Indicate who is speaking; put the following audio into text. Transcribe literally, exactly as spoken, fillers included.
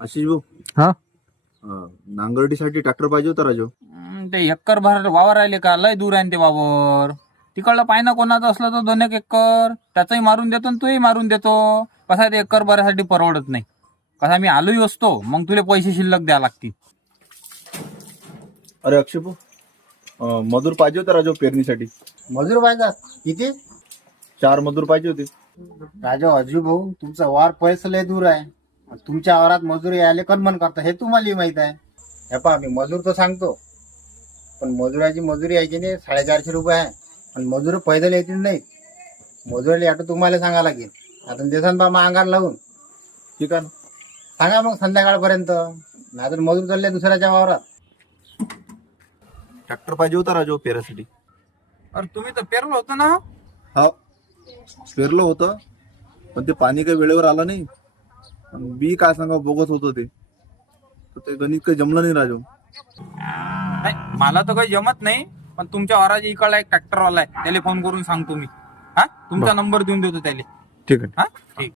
Speaker 1: आशिष भाऊ,
Speaker 2: हा
Speaker 1: अं, नांगरटीसाठी ट्रॅक्टर पाहिजे होता राजू.
Speaker 3: हम्म, ते एकर भर वावर राहिले का? लय दूर आहे ते वावर. तिकडलं पाय ना कोणाचं असलं तर दोन एक एकर त्याचंही मारून देतो आणि तूही मारून देतो. कसा ते एकर भरासाठी परवडत नाही. कसा मी आलोही असतो मग तुला पैसे शिल्लक द्या लागतील.
Speaker 1: अरे अक्षय भाऊ, अं, मजूर पाहिजे होता राजू पेरणीसाठी.
Speaker 4: मजूर पाहिजे किती?
Speaker 1: चार मजूर पाहिजे होते.
Speaker 4: राजा अजू भाऊ, तुमचा वार पैसे लय दूर आहे. तुमच्या वारात मजूर यायला कन्मन करता हे तुम्हाला माहित आहे. हे पहा, मी मजूर तर सांगतो, पण मजुराची मजुरी आहे की नाही साडेचारशे रुपये आहे. आणि मजूर पैदल येतील नाही, मजुराला ऑटो तुम्हाला सांगा लागेल. आता देसान बा मग अंगार लावून
Speaker 1: ठीक आहे ना.
Speaker 4: सांगा मग संध्याकाळपर्यंत, नाहीतर मजूर चालले दुसऱ्याच्या वावरात.
Speaker 1: ट्रॅक्टर पाहिजे होता राजू पेरासाठी.
Speaker 3: अरे तुम्ही तर पेरलं होतं ना.
Speaker 1: हा, पेरलं होतं पण ते पाणी काही वेळेवर आलं नाही. आणि बी काय सांगा बोगस होतं ते, तर ते गणित काही जमलं नाही राजू.
Speaker 3: नाही मला तर काही जमत नाही, पण तुमच्या वाराच्या इकडला एक ट्रॅक्टरवाला आहे त्याला फोन करून सांगतो मी. हा तुमचा नंबर देऊन देतो त्याला.
Speaker 1: ठीक आहे.
Speaker 3: हा ठीक.